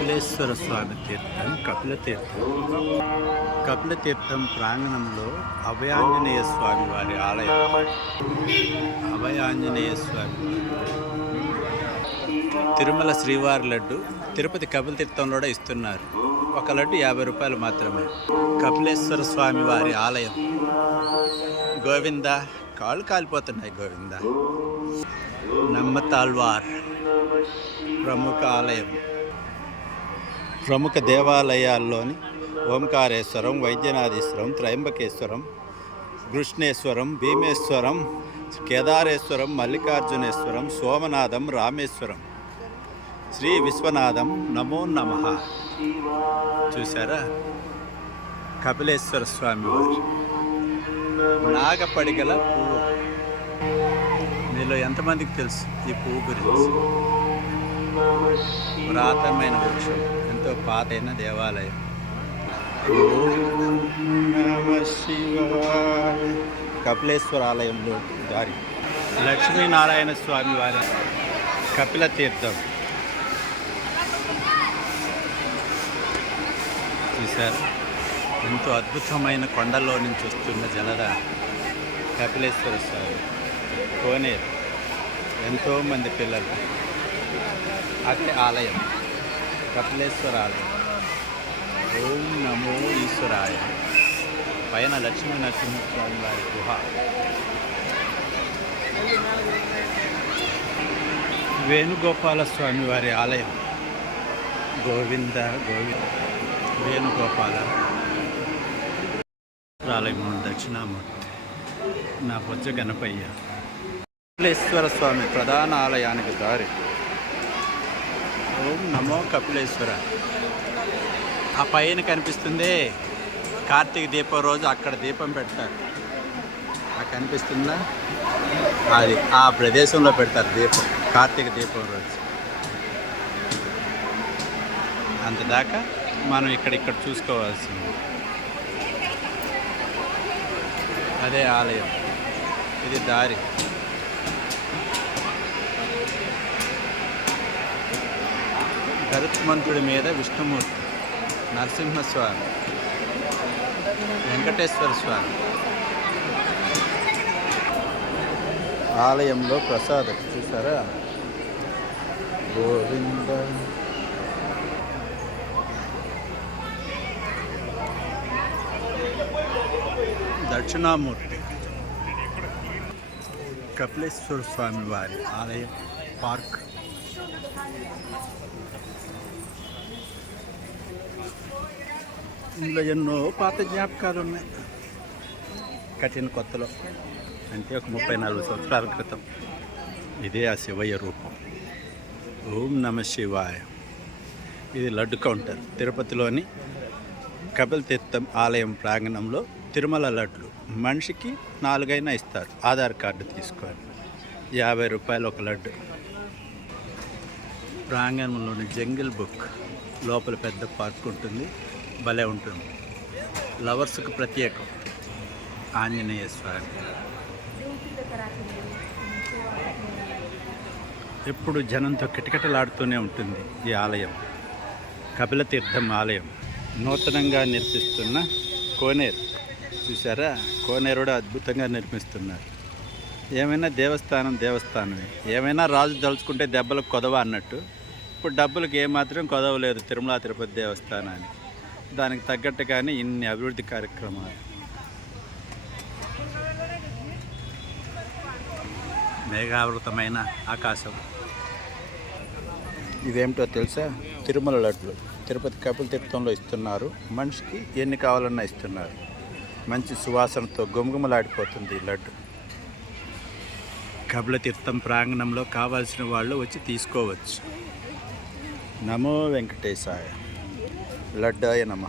కపిలేశ్వర స్వామి తీర్థం కపిల తీర్థం. కపిల తీర్థం ప్రాంగణంలో అభయాంజనేయ స్వామి వారి ఆలయం. అభయాంజనేయ స్వామి తిరుమల శ్రీవారి లడ్డు తిరుపతి కపిల తీర్థంలో కూడా ఇస్తున్నారు. ఒక లడ్డు యాభై రూపాయలు మాత్రమే. కపిలేశ్వర స్వామి వారి ఆలయం. గోవింద కాళ్ళు కాలిపోతున్నాయి గోవింద. నమ్మతాల్వార్ ప్రముఖ ఆలయం. ప్రముఖ దేవాలయాల్లోని ఓంకారేశ్వరం వైద్యనాథేశ్వరం త్రయంబకేశ్వరం కృష్ణేశ్వరం భీమేశ్వరం కేదారేశ్వరం మల్లికార్జునేశ్వరం సోమనాథం రామేశ్వరం. శ్రీ విశ్వనాథం నమో నమ. చూసారా కపిలేశ్వర స్వామి వారు. నాగపడిగల పువ్వు. మీలో ఎంతమందికి తెలుసు ఈ పువ్వు గురించి? పురాతనమైన వృక్షం. ఎంతో పాతైన దేవాలయం. కపిలేశ్వర ఆలయంలో దారి. లక్ష్మీనారాయణ స్వామి వారి కపిల తీర్థం. చూశారు? ఎంతో అద్భుతమైన కొండల్లో నుంచి వస్తున్న జనర కపిలేశ్వర స్వామి. కోనేరు. ఎంతోమంది పిల్లలు. అక్కడే ఆలయం. కపిలేశ్వర ఓం నమో ఈశ్వరాయ. పైన లక్ష్మీ నరసింహస్వామి వారి గుహ. వేణుగోపాల స్వామి వారి ఆలయం. గోవింద గోవింద వేణుగోపాల ఆలయం దక్షిణామూర్తి. నా పొచ్చ గణపయ్య. కపిలేశ్వర స్వామి ప్రధాన ఆలయానికి దారి. ఓం నమో కపిలేశ్వర. ఆ పైన కనిపిస్తుంది కార్తీక దీపం రోజు అక్కడ దీపం పెడతారు. ఆ కనిపిస్తుందా? అది ఆ ప్రదేశంలో పెడతారు దీపం కార్తీక దీపం రోజు. అంతదాకా మనం ఇక్కడ ఇక్కడ చూసుకోవాల్సింది. అదే ఆలయం. ఇది దారి. గరుత్మంతుడి మీద విష్ణుమూర్తి నరసింహస్వామి వెంకటేశ్వర స్వామి. ఆలయంలో ప్రసాదం చూసారా? గోవింద. దక్షిణామూర్తి. కపిలేశ్వర స్వామి వారి ఆలయం పార్క్. ఇందులో ఎన్నో పాత జ్ఞాపకాలు ఉన్నాయి కఠిన కొత్తలో. అంటే ఒక ముప్పై నాలుగు సంవత్సరాల క్రితం. ఇదే ఆ శివయ్య రూపం. ఓం నమ శివాయ. ఇది లడ్డు కౌంటర్. తిరుపతిలోని కపిల తీర్థం ఆలయం ప్రాంగణంలో తిరుమల లడ్లు. మనిషికి నాలుగైనా ఇస్తారు. ఆధార్ కార్డు తీసుకొని యాభై రూపాయలు ఒక లడ్డు. ప్రాంగణంలోని జంగిల్ బుక్ లోపల పెద్ద పార్క్ ఉంటుంది. భలే ఉంటుంది. లవర్స్కు ప్రత్యేకం. ఆంజనేయ స్వామి. ఎప్పుడు జనంతో కిటకిటలాడుతూనే ఉంటుంది ఈ ఆలయం. కపిలతీర్థం ఆలయం. నూతనంగా నిర్మిస్తున్న కోనేరు. చూసారా కోనేరు కూడా అద్భుతంగా నిర్మిస్తున్నారు. ఏమైనా దేవస్థానం దేవస్థానమే. ఏమైనా రాజు దలుచుకుంటే దెబ్బలకు కొదవ అన్నట్టు. ఇప్పుడు డబ్బులకు ఏమాత్రం కొదవలేదు తిరుమల తిరుపతి దేవస్థానానికి. దానికి తగ్గట్టుగానే ఇన్ని అభివృద్ధి కార్యక్రమాలు. మేఘావృతమైన ఆకాశం. ఇదేమిటో తెలుసా? తిరుమల లడ్లు. తిరుపతి కపిల తీర్థంలో ఇస్తున్నారు. మనిషికి ఎన్ని కావాలన్నా ఇస్తున్నారు. మంచి సువాసనతో గుమగుమలాడిపోతుంది ఈ లడ్డు. కపిల తీర్థం ప్రాంగణంలో కావాల్సిన వాళ్ళు వచ్చి తీసుకోవచ్చు. నమో వెంకటేశాయ. లడ్డాయ నమ.